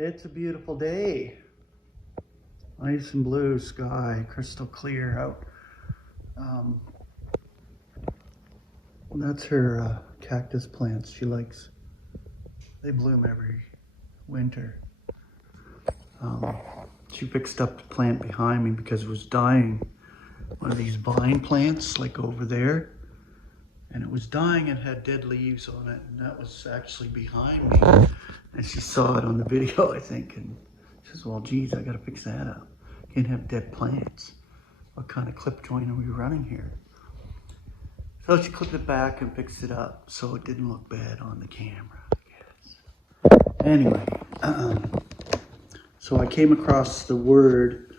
It's a beautiful day. Nice and blue sky, crystal clear out. That's her cactus plants she likes. They bloom every winter. She fixed up the plant behind me because it was dying. One of these vine plants, like over there. And it was dying and had dead leaves on it, and that was actually behind me. And she saw it on the video, I think, and she says, well, geez, I gotta fix that up. Can't have dead plants. What kind of clip joint are we running here? So she clipped it back and fixed it up so it didn't look bad on the camera, I guess. Anyway, so I came across the word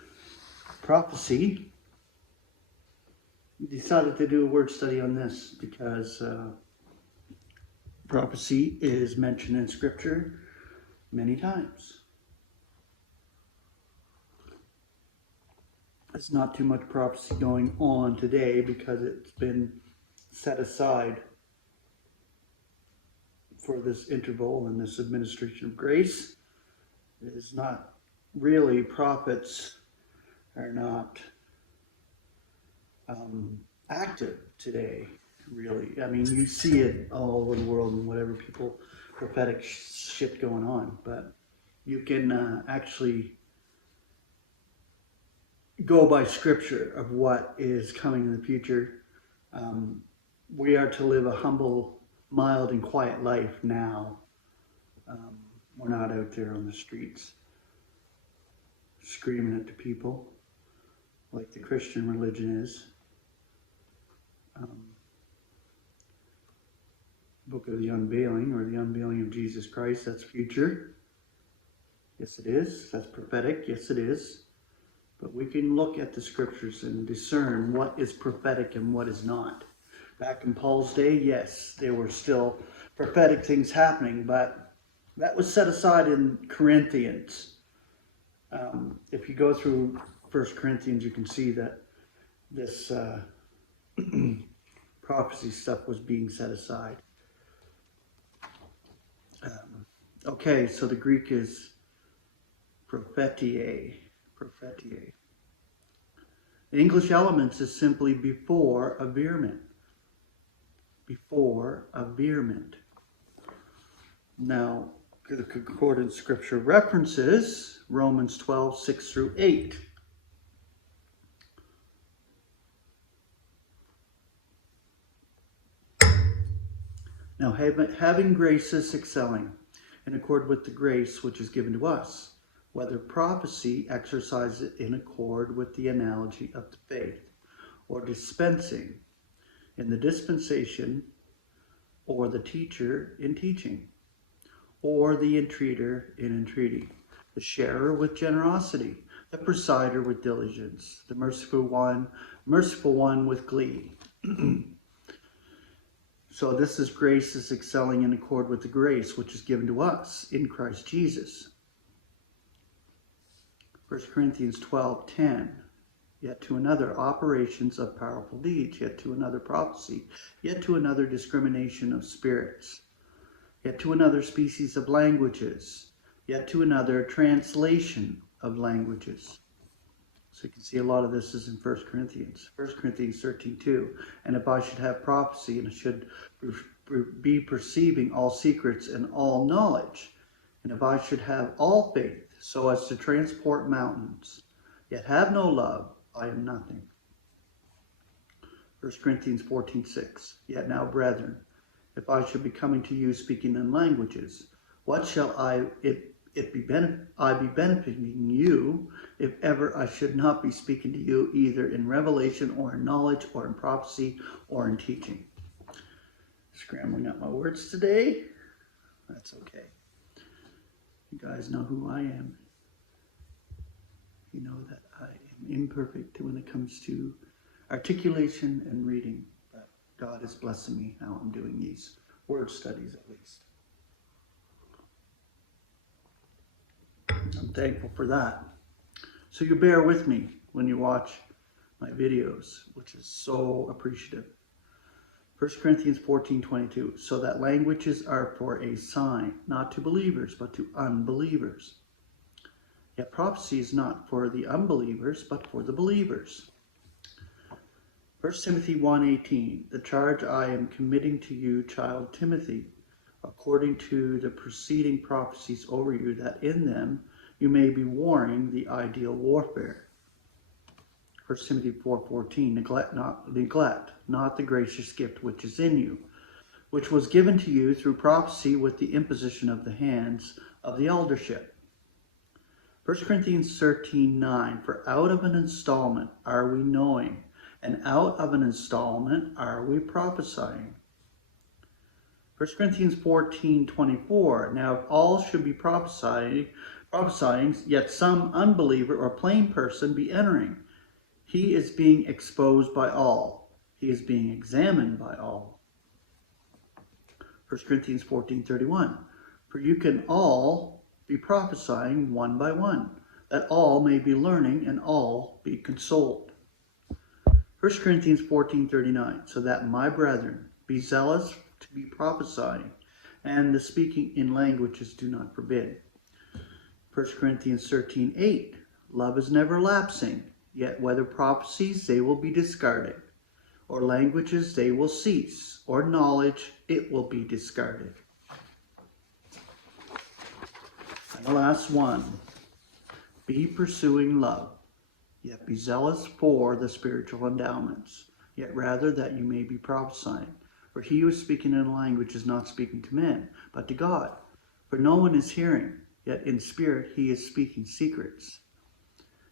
prophecy. Decided to do a word study on this because prophecy is mentioned in scripture many times. There's not too much prophecy going on today because it's been set aside for this interval and this administration of grace. It is not really, prophets are not active today, really. I mean, you see it all over the world and whatever people, prophetic shit going on, but you can actually go by scripture of what is coming in the future. We are to live a humble, mild, and quiet life now. We're not out there on the streets screaming at the people like the Christian religion is. Book of the Unveiling, or the Unveiling of Jesus Christ, that's future. Yes, it is. That's prophetic. Yes, it is. But we can look at the scriptures and discern what is prophetic and what is not. Back in Paul's day, yes, there were still prophetic things happening, but that was set aside in Corinthians. If you go through 1 Corinthians, you can see that this prophecy stuff was being set aside. Okay, so the Greek is prophetiae. Prophetiae. The English elements is simply before a veerment. Before a veerment. Now, the concordant scripture references Romans 12, 6 through 8. Now, having graces excelling in accord with the grace which is given to us, whether prophecy exercise it in accord with the analogy of the faith, or dispensing in the dispensation, or the teacher in teaching, or the entreater in entreaty, the sharer with generosity, the presider with diligence, the merciful one with glee. So this is grace is excelling in accord with the grace which is given to us in Christ Jesus. 1 Corinthians 12:10. Yet to another operations of powerful deeds, yet to another prophecy, yet to another discrimination of spirits, yet to another species of languages, yet to another translation of languages. So you can see a lot of this is in 1 Corinthians. 1 Corinthians 13:2. And if I should have prophecy and I should be perceiving all secrets and all knowledge, and if I should have all faith so as to transport mountains, yet have no love, I am nothing. 1 Corinthians 14:6. Yet now, brethren, if I should be coming to you speaking in languages, what shall I be benefiting you if ever I should not be speaking to you either in revelation or in knowledge or in prophecy or in teaching? Scrambling up my words today. That's okay. You guys know who I am. You know that I am imperfect when it comes to articulation and reading, but God is blessing me how I'm doing these word studies at least. I'm thankful for that. So you bear with me when you watch my videos, which is so appreciative. 1 Corinthians 14:22. So that languages are for a sign, not to believers, but to unbelievers. Yet prophecy is not for the unbelievers, but for the believers. 1 Timothy 1:18, the charge I am committing to you, child Timothy, according to the preceding prophecies over you, that in them you may be warring the ideal warfare. 1 Timothy 4:14, neglect not the gracious gift which is in you, which was given to you through prophecy with the imposition of the hands of the eldership. 1 Corinthians 13:9, for out of an installment are we knowing, and out of an installment are we prophesying. 1 Corinthians 14:24, now if all should be prophesying, yet some unbeliever or plain person be entering, he is being exposed by all. He is being examined by all. 1 Corinthians 14:31, for you can all be prophesying one by one, that all may be learning and all be consoled. 1 Corinthians 14:39, so that my brethren, be zealous to be prophesying, and the speaking in languages do not forbid. 1 Corinthians 13:8, love is never lapsing, yet whether prophecies they will be discarded, or languages they will cease, or knowledge it will be discarded. And the last one, be pursuing love, yet be zealous for the spiritual endowments, yet rather that you may be prophesying. For he who is speaking in a language is not speaking to men, but to God. For no one is hearing, yet in spirit he is speaking secrets.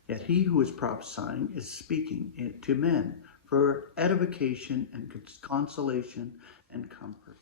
Yet he who is prophesying is speaking to men for edification and consolation and comfort.